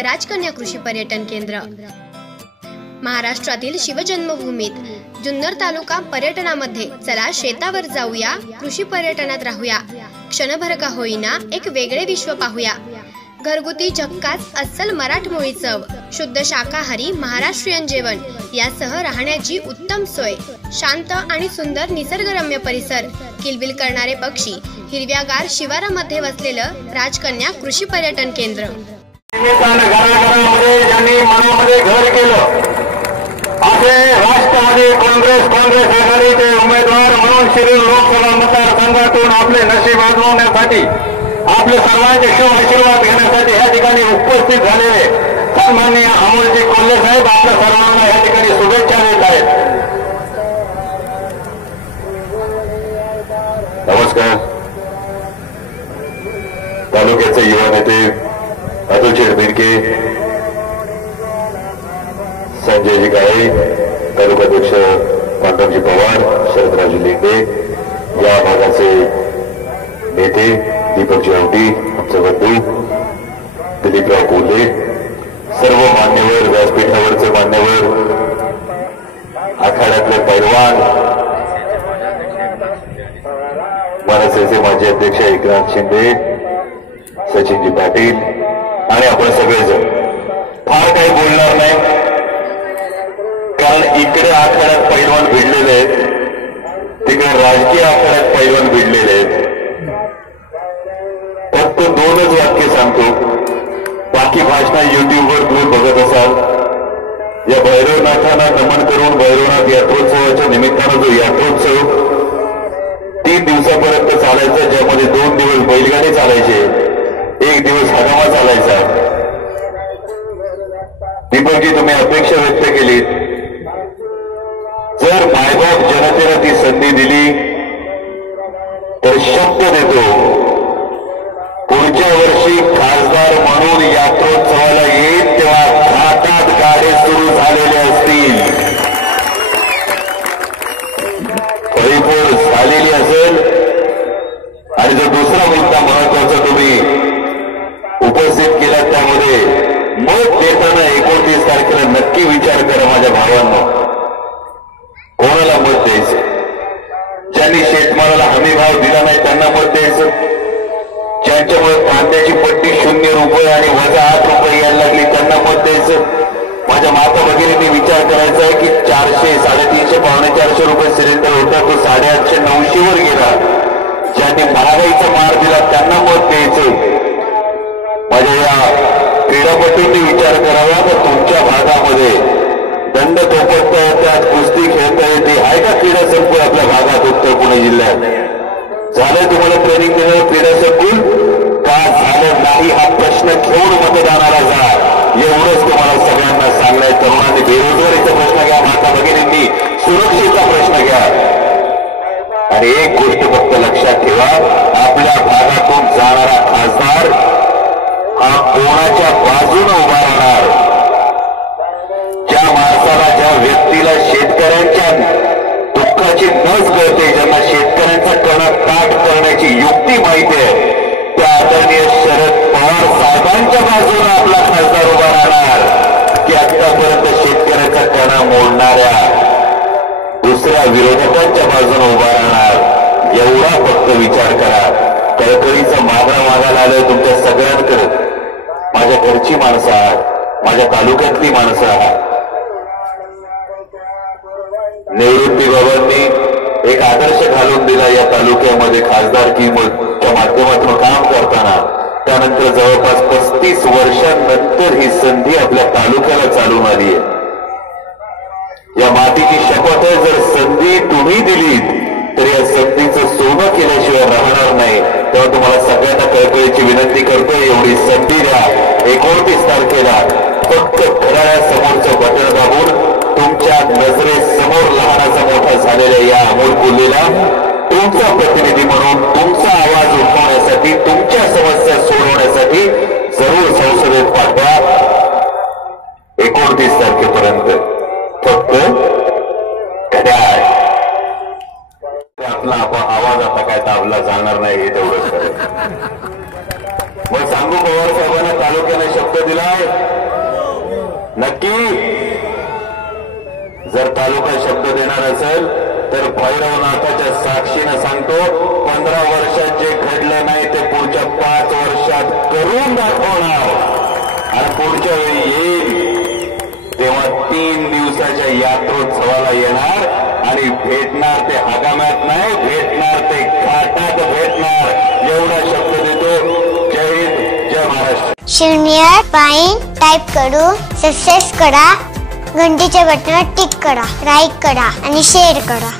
राजकन्या कृषी पर्यटन केंद्र महाराष्ट्रातील शिवजन्मभूमीत जुन्नर तालुका पर्यटनामध्ये चला शेतावर जाऊया, कृषी पर्यटनात राहूया, क्षणभर का होईना एक वेगळे विश्व पाहूया। घरगुती झक्कास अस्सल मराठमोळी चव, शुद्ध शाकाहारी महाराष्ट्रीयन जेवण यासह राहण्याची उत्तम सोय, शांत आणि सुंदर निसर्गरम्य परिसर, किलबिल करणारे पक्षी, हिरव्यागार शिवारामध्ये वसलेलं राजकन्या कृषी पर्यटन केंद्र। ज्यांनी मनामध्ये घर केलं असे राष्ट्रवादी काँग्रेस आघाडीचे उमेदवार म्हणून शिरूर लोकसभा मतदारसंघातून आपले नशीब आजमावण्यासाठी, आपले सर्वांचे शुभ आशीर्वाद घेण्यासाठी या ठिकाणी उपस्थित झालेले सन्माननीय अमोलजी कोल्हे साहेब आपल्या सर्वांना या ठिकाणी शुभेच्छा देत आहेत। नमस्कार। तालुक्याचे युवा नेते अतुल शेडबिडके, संजयजी काळे, तालुकाध्यक्ष पांडवजी पवार, शरदराजू लिंगे, या भागाचे नेते दीपकजी औटी, आमचे बंधू दिलीपराव कोल्हे, सर्व मान्यवर, व्यासपीठावरचे मान्यवर, आखाड्यातले पैलवान, मनसेचे माजी अध्यक्ष एकनाथ शिंदे, सचिनजी पाटील आणि आपण सगळेजण, फार काही बोलणार नाही कारण इकडे आखाड्यात पैलवान भिडलेले आहेत, तिकडे राजकीय आखाड्यात पैलवान भिडलेले आहेत। फक्त दोनच वाक्य सांगतो, बाकी भाषणं युट्यूबवर तुम्ही बघत असाल। या भैरवनाथांना नमन करून भैरवनाथ यात्रोत्सवाच्या निमित्तानं जो यात्रोत्सव 3 दिवसापर्यंत चालायचा, ज्यामध्ये 2 दिवस बैलगाडी चालायचे, 1 दिवस हगामा चालायचा। दीपकजी, तुम्ही अपेक्षा व्यक्त केली, जर मायबाप जनतेला ती संधी दिली तर शब्द देतो पुढच्या वर्षी खासदार म्हणून यात्रोत्सवाला येईल तेव्हा घाटात गाडी सुरू झालेले असतील, परिपूर्ण झालेली असेल। आणि जो दुसरा मुद्दा महत्वाचा तुम्ही उपस्थित केला, त्यामध्ये मत देताना 29 तारखेला नक्की विचार करा माझ्या भावांनो, कोणाला मत द्यायचं। ज्यांनी शेतमालाला हमी भाव दिला नाही त्यांना मत द्यायचं, ज्यांच्यामुळे कांद्याची पट्टी 0 रुपये आणि वजा 8 रुपये यायला लागली त्यांना मत द्यायचं। माझ्या माता भगिनींनी विचार करायचा आहे की 400, 350, 450 रुपये सिलेंडर होता, तो 850, 900 वर गेला। ज्यांनी महागाईचा मार दिला त्यांना मत द्यायचं। माझ्या या क्रीडापटूंनी विचार करावा तर तुमच्या भागामध्ये दंड थोपटता येतात, कुस्ती खेळता येते, आहे का क्रीडा संकुल आपल्या भागात? उत्तर पुणे जिल्ह्यात झालं तुम्हाला ट्रेनिंग देणार क्रीडा संकुल का झालं नाही हा प्रश्न घेऊन मतदानाला जा, एवढंच तुम्हाला सगळ्यांना सांगलाय। तरुणांनी बेरोजगारीचा प्रश्न घ्या, माता भगिनींनी सुरक्षेचा प्रश्न घ्या, आणि एक गोष्ट फक्त लक्षात ठेवा, आपल्या भागातून जाणारा खासदार हा कोणाच्या बाजूने उभा राहणार? ज्या माणसाला, ज्या व्यक्तीला शेतकऱ्यांच्या दुःखाची नस कळते, ज्यांना शेतकऱ्यांचा कणा ताट करण्याची युक्ती माहिती आहे, त्या आदरणीय शरद पवार साहेबांच्या बाजूने आपला खासदार उभा राहणार की आतापर्यंत शेतकऱ्याचा कणा मोडणाऱ्या दुसऱ्या विरोधकांच्या बाजूने उभा राहणार? एवढा फक्त विचार करा। कळकळीचा मागणं मागायला आलं तुमच्या सगळ्यांकडे, माझ्या घरची माणसं आहात, माझ्या तालुक्यातली माणसं आहात। निवृत्ती बाबांनी एक आदर्श घालून दिला या तालुक्यामध्ये खासदारकीच्या माध्यमातून काम करताना। त्यानंतर जवळपास 35 वर्षांनंतर ही संधी आपल्या तालुक्याला चालून आली आहे। या मातीची शपथ आहे, जर संधी तुम्ही दिलीत तर या संधीचं सोनं केल्याशिवाय राहणार नाही। तेव्हा तुम्हाला सगळ्यांना कळकळीची विनंती करतोय, एवढी संधी द्या। 29 तारखेला फक्त घड्याळासमोरचं बटन दाबून तुमच्या नजरेसमोर लहानाचा मोठा झालेल्या या अमोल कोल्हेला तुमचा प्रतिनिधी म्हणून तुमचा आवाज उठवण्यासाठी, तुमच्या समस्या सोडवण्यासाठी जरूर संसदेत पाठवा। 29 तारखेपर्यंत फक्त घड्याळ, आपला आवाज आता काय दाबला जाणार नाही हे तेवढंच करेल। मग सांगू पवार साहेबांना तालुक्याने शब्द दिलाय, जर तालुका शब्द देणार असेल तर भैरवनाथाच्या साक्षीनं सांगतो, 15 वर्षात जे घडलं नाही ते पुढच्या 5 वर्षात करून दाखवणार. आणि पुढच्या वेळी येईल तेव्हा 3 दिवसाच्या यात्रोत्सवाला येणार आणि भेटणार ते हगाम्यात नाही, भेटणार ते घाटात भेटणार. एवढा शब्द देतो. जय हिंद, जय महाराष्ट्र. शून्य पाईन टाईप करू सक्सेस करा. घंटीच्या बटनावर टिक करा, लाईक करा आणि शेअर करा.